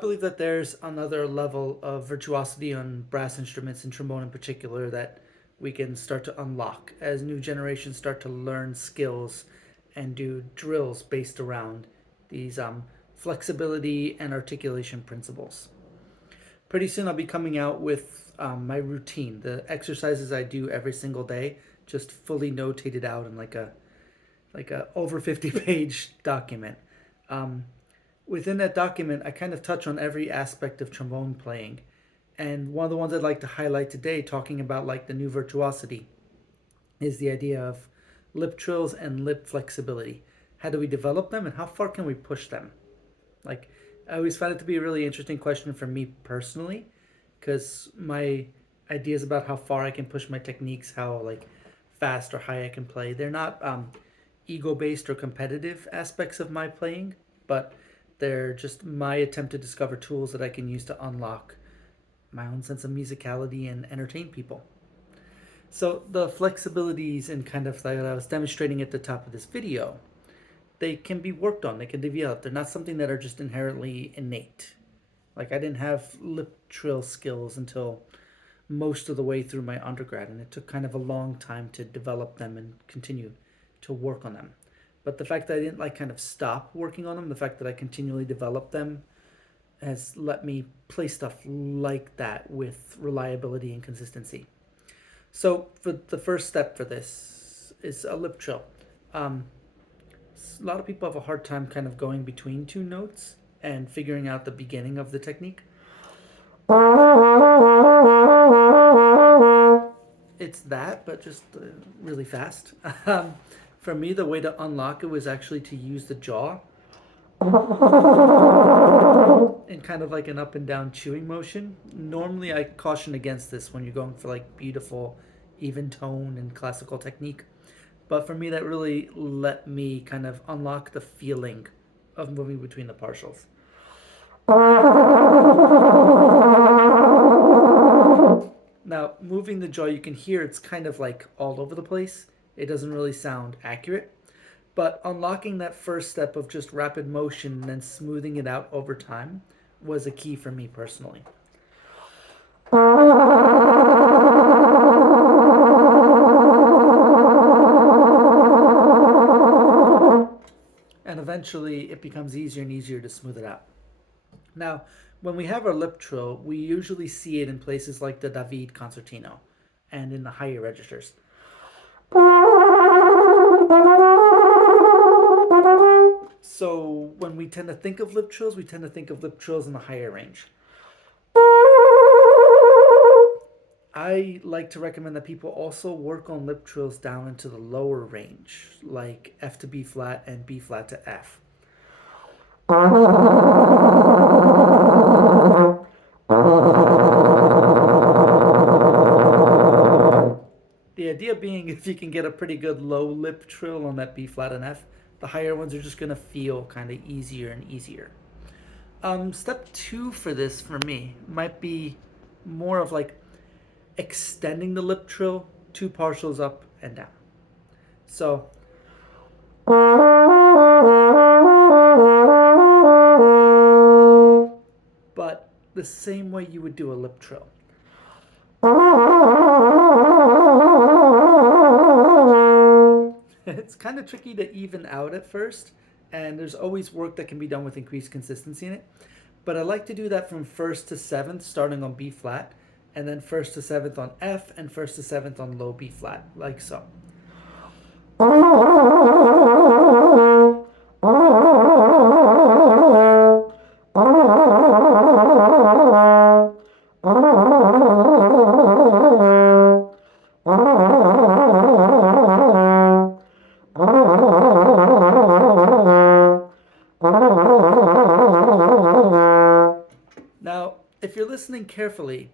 believe that there's another level of virtuosity on brass instruments and trombone in particular that we can start to unlock as new generations start to learn skills and do drills based around these flexibility and articulation principles. Pretty soon I'll be coming out with my routine, the exercises I do every single day, just fully notated out in like a over 50-page document. Um, Within that document, I kind of touch on every aspect of trombone playing. And one of the ones I'd like to highlight today, talking about like the new virtuosity, is the idea of lip trills and lip flexibility. How do we develop them and how far can we push them? Like, I always found it to be a really interesting question for me personally, because my ideas about how far I can push my techniques, how like fast or high I can play, they're not ego based or competitive aspects of my playing, but they're just my attempt to discover tools that I can use to unlock my own sense of musicality and entertain people. So the flexibilities and kind of like I was demonstrating at the top of this video, they can be worked on, they can develop. They're not something that are just inherently innate. Like I didn't have lip trill skills until most of the way through my undergrad, and it took kind of a long time to develop them and continue to work on them. But the fact that I didn't like kind of stop working on them, the fact that I continually developed them, has let me play stuff like that with reliability and consistency. So for the first step for this is a lip trill. Um, a lot of people have a hard time kind of going between two notes and figuring out the beginning of the technique. It's that, but just really fast. For me, the way to unlock it was actually to use the jaw in kind of like an up and down chewing motion. Normally, I caution against this when you're going for like beautiful, even tone and classical technique. But for me, that really let me kind of unlock the feeling of moving between the partials. Now, moving the jaw, you can hear it's kind of like all over the place. It doesn't really sound accurate. But unlocking that first step of just rapid motion and then smoothing it out over time was a key for me personally. And eventually it becomes easier and easier to smooth it out. Now, when we have our lip trill, we usually see it in places like the David concertino and in the higher registers. So when we tend to think of lip trills, we tend to think of lip trills in the higher range. I like to recommend that people also work on lip trills down into the lower range, like F to B flat and B flat to F. The idea being, if you can get a pretty good low lip trill on that B flat and F, the higher ones are just going to feel kind of easier and easier. Step two for this, for me, might be more of like extending the lip trill two partials up and down. So, but the same way you would do a lip trill. It's kind of tricky to even out at first, and there's always work that can be done with increased consistency in it. But I like to do that from first to seventh, starting on B flat, and then first to seventh on F, and first to seventh on low B flat, like so. Now, if you're listening carefully,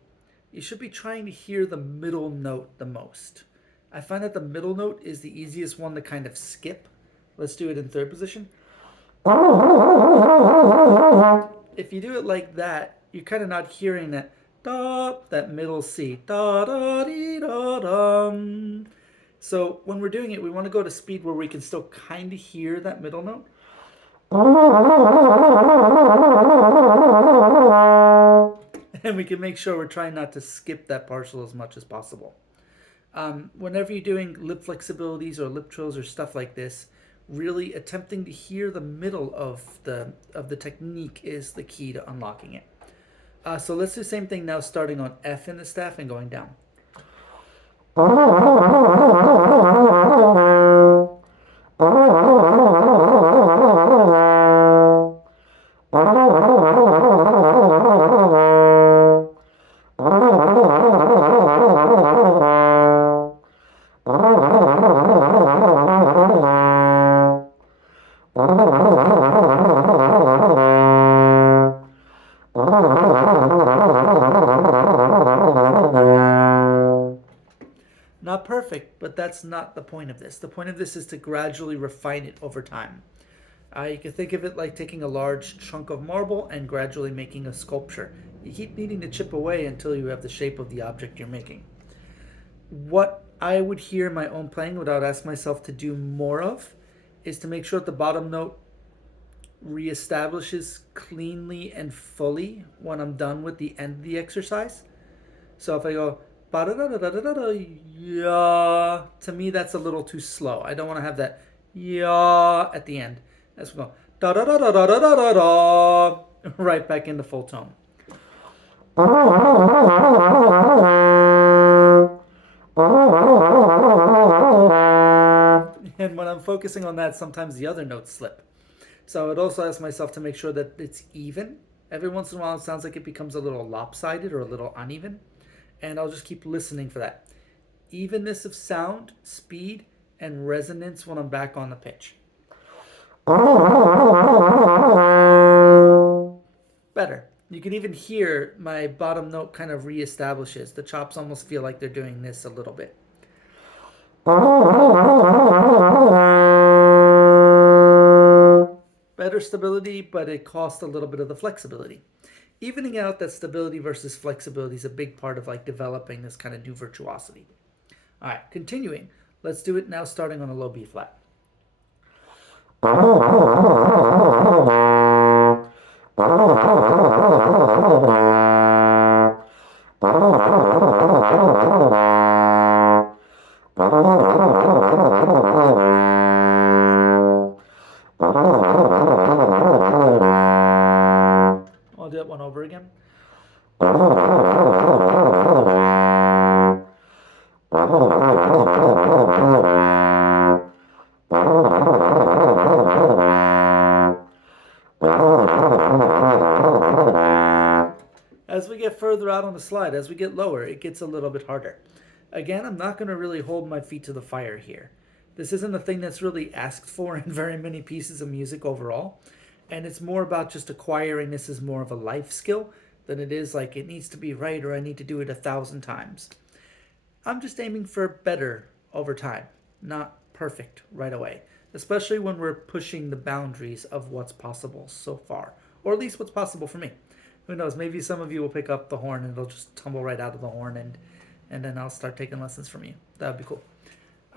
you should be trying to hear the middle note the most. I find that the middle note is the easiest one to kind of skip. Let's do it in third position. If you do it like that, you're kind of not hearing that da, that middle C. Da da dee da dum. So when we're doing it, we want to go to speed where we can still kind of hear that middle note. And we can make sure we're trying not to skip that partial as much as possible. Whenever you're doing lip flexibilities or lip trills or stuff like this, really attempting to hear the middle of the technique is the key to unlocking it. So let's do the same thing now, starting on F in the staff and going down. Not perfect, but that's not the point of this. The point of this is to gradually refine it over time. You can think of it like taking a large chunk of marble and gradually making a sculpture. You keep needing to chip away until you have the shape of the object you're making. What I would hear in my own playing, what I would ask myself to do more of, is to make sure that the bottom note reestablishes cleanly and fully when I'm done with the end of the exercise. So if I go ba da da da da da da yeah, to me that's a little too slow. I don't want to have that yeah at the end. Let's go da da da da da da da da right back into full tone. And when I'm focusing on that, sometimes the other notes slip. So I would also ask myself to make sure that it's even. Every once in a while, it sounds like it becomes a little lopsided or a little uneven. And I'll just keep listening for that. Evenness of sound, speed, and resonance when I'm back on the pitch. Better. You can even hear my bottom note kind of reestablishes. The chops almost feel like they're doing this a little bit. Better stability, but it costs a little bit of the flexibility. Evening out that stability versus flexibility is a big part of like developing this kind of new virtuosity. All right, continuing. Let's do it now starting on a low B flat. I'll do that one over again. As we get further out on the slide, as we get lower, it gets a little bit harder. Again, I'm not going to really hold my feet to the fire here. This isn't a thing that's really asked for in very many pieces of music overall. And it's more about just acquiring this as more of a life skill than it is like it needs to be right or I need to do it 1,000 times. I'm just aiming for better over time, not perfect right away, especially when we're pushing the boundaries of what's possible so far, or at least what's possible for me. Who knows? Maybe some of you will pick up the horn and it'll just tumble right out of the horn, and then I'll start taking lessons from you. That would be cool.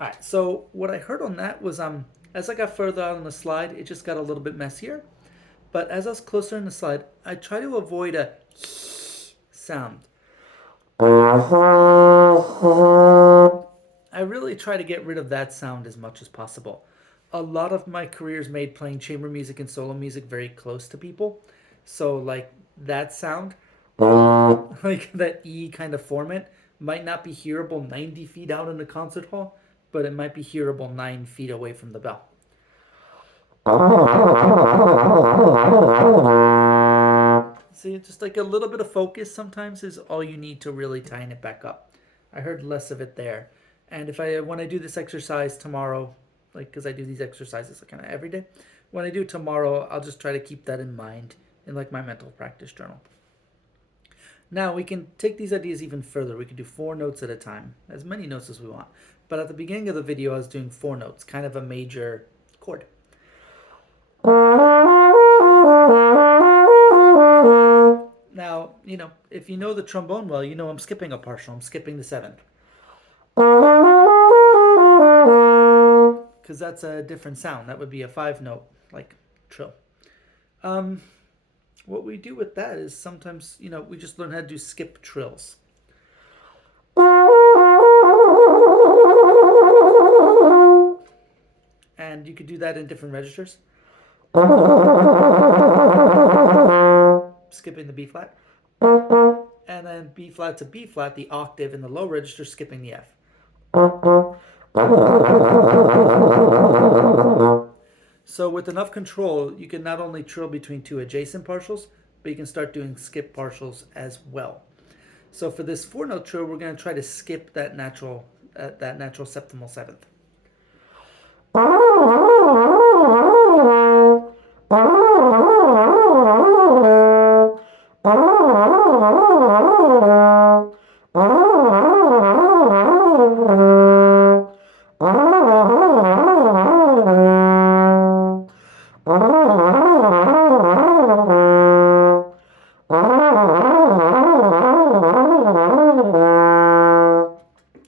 All right. So what I heard on that was as I got further out on the slide, it just got a little bit messier. But as I was closer in the slide, I try to avoid a sound. I really try to get rid of that sound as much as possible. A lot of my career is made playing chamber music and solo music very close to people. So, like, that sound, like that E kind of format, might not be hearable 90 feet out in the concert hall, but it might be hearable 9 feet away from the bell. See, just like a little bit of focus sometimes is all you need to really tighten it back up. I heard less of it there. And when I do this exercise tomorrow, like because I do these exercises kind of every day, when I do tomorrow, I'll just try to keep that in mind in like my mental practice journal. Now we can take these ideas even further. We can do 4 notes at a time, as many notes as we want. But at the beginning of the video, I was doing 4 notes, kind of a major chord. Now, if you know the trombone well, I'm skipping a partial. I'm skipping the 7th. Because that's a different sound. That would be a 5 note, like trill. What we do with that is sometimes, we just learn how to do skip trills. And you could do that in different registers. Skipping the B flat. And then B flat to B flat, the octave in the low register, skipping the F. So with enough control, you can not only trill between two adjacent partials, but you can start doing skip partials as well. So for this 4-note trill, we're going to try to skip that natural septimal seventh.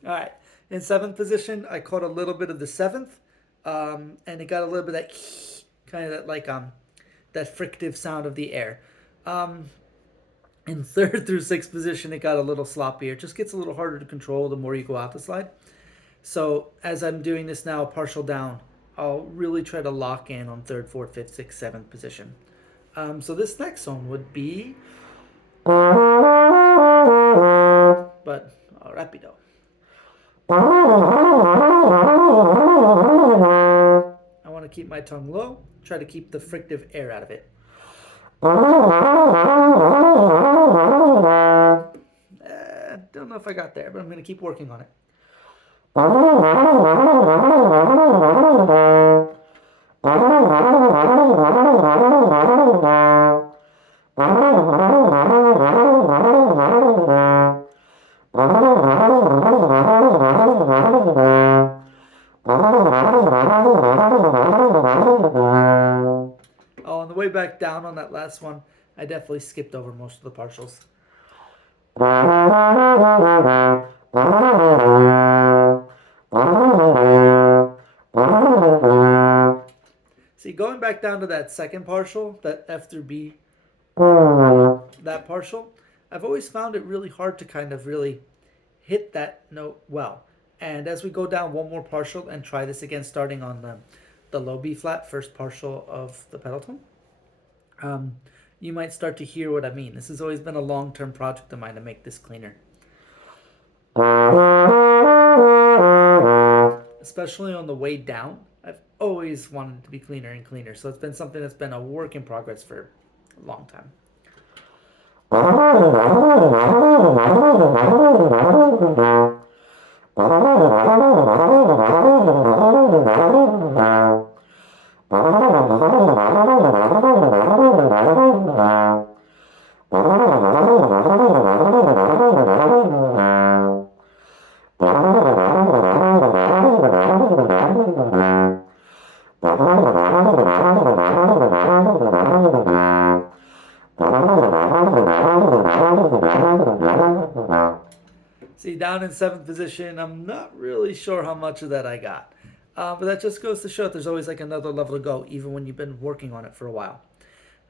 Alright, in 7th position, I caught a little bit of the 7th, and it got a little bit of that kind of that frictive sound of the air. In 3rd through 6th position, it got a little sloppier. It just gets a little harder to control the more you go out the slide. So as I'm doing this now, partial down, I'll really try to lock in on 3rd, 4th, 5th, 6th, 7th position. So this next one would be, but rapido. I want to keep my tongue low, try to keep the frictive air out of it. Don't know if I got there, but I'm going to keep working on it. On the way back down on that last one, I definitely skipped over most of the partials. See, going back down to that second partial, that F through B, that partial, I've always found it really hard to kind of really hit that note well. And as we go down one more partial and try this again, starting on the low B flat, first partial of the pedal tone, you might start to hear what I mean. This has always been a long-term project of mine to make this cleaner. Especially on the way down, I've always wanted it to be cleaner and cleaner. So it's been something that's been a work in progress for a long time. See, down in 7th position, I'm not really sure how much of that I got. But that just goes to show that there's always like another level to go, even when you've been working on it for a while.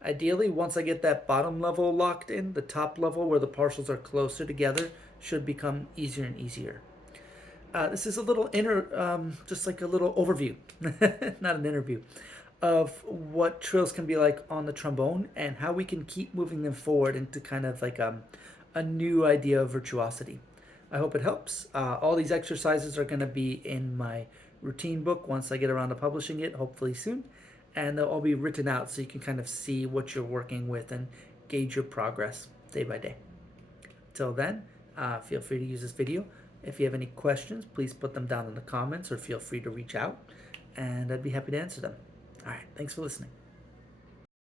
Ideally, once I get that bottom level locked in, the top level where the partials are closer together should become easier and easier. This is a little just like a little overview, not an interview, of what trills can be like on the trombone and how we can keep moving them forward into kind of like a new idea of virtuosity. I hope it helps. All these exercises are going to be in my routine book once I get around to publishing it, hopefully soon. And they'll all be written out so you can kind of see what you're working with and gauge your progress day by day. Till then, feel free to use this video. If you have any questions, please put them down in the comments or feel free to reach out, and I'd be happy to answer them. All right, thanks for listening.